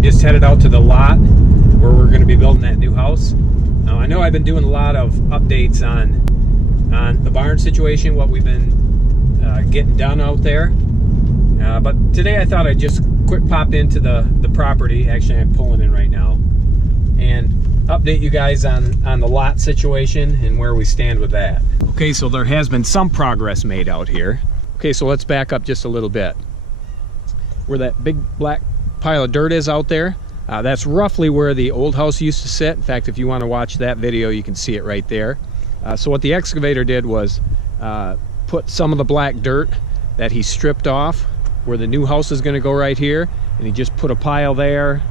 I'm just headed out to the lot where we're going to be building that new house. Now, I know I've been doing a lot of updates on the barn situation, what we've been getting done out there. But today I thought I'd just quick pop into the property. Actually, I'm pulling in right now, and update you guys on the lot situation and where we stand with that. Okay, so there has been some progress made out here. Okay, so let's back up just a little bit. Where that big black pile of dirt is out there, that's roughly where the old house used to sit. In fact, if you want to watch that video, you can see it right there. So what the excavator did was put some of the black dirt that he stripped off where the new house is going to go right here, and he just put a pile there.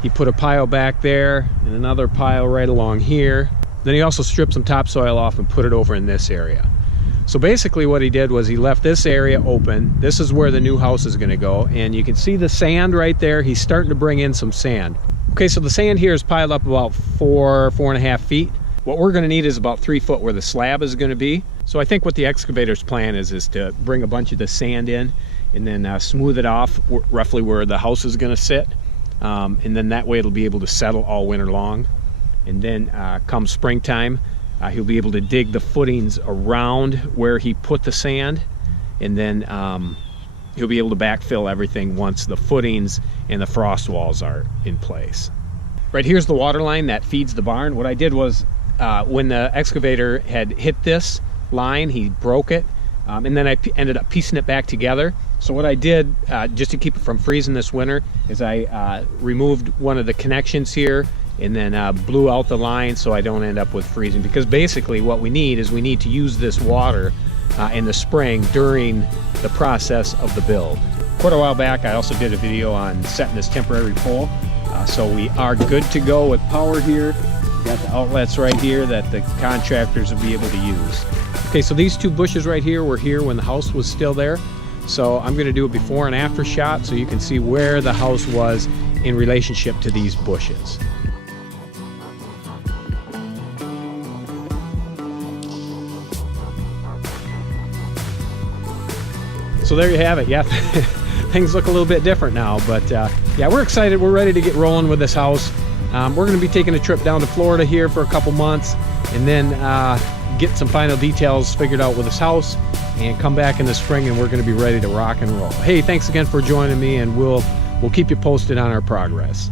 He put a pile back there and another pile right along here. Then he also stripped some topsoil off and put it over in this area. So basically what he did was he left this area open. This is where the new house is going to go, and you can see the sand right there. He's starting to bring in some sand. Okay, so the sand here is piled up about 4.5 feet. What we're going to need is about 3 foot where the slab is going to be. So I think what the excavator's plan is to bring a bunch of the sand in and then smooth it off roughly where the house is going to sit. And then that way it'll be able to settle all winter long. And then come springtime, he'll be able to dig the footings around where he put the sand, and then he'll be able to backfill everything once the footings and the frost walls are in place. Right here's the water line that feeds the barn. What I did was when the excavator had hit this line, he broke it, and then I ended up piecing it back together. So what I did, just to keep it from freezing this winter, is I removed one of the connections here and then blew out the line so I don't end up with freezing, because basically what we need is we need to use this water in the spring during the process of the build. Quite a while back I also did a video on setting this temporary pole, so we are good to go with power here. Got the outlets right here that the contractors will be able to use. Okay, so these two bushes right here were here when the house was still there, so I'm going to do a before and after shot so you can see where the house was in relationship to these bushes. So there you have it. Yeah, things look a little bit different now, but yeah, we're excited. We're ready to get rolling with this house. We're going to be taking a trip down to Florida here for a couple months, and then get some final details figured out with this house, and come back in the spring, and we're going to be ready to rock and roll. Hey, thanks again for joining me, and we'll keep you posted on our progress.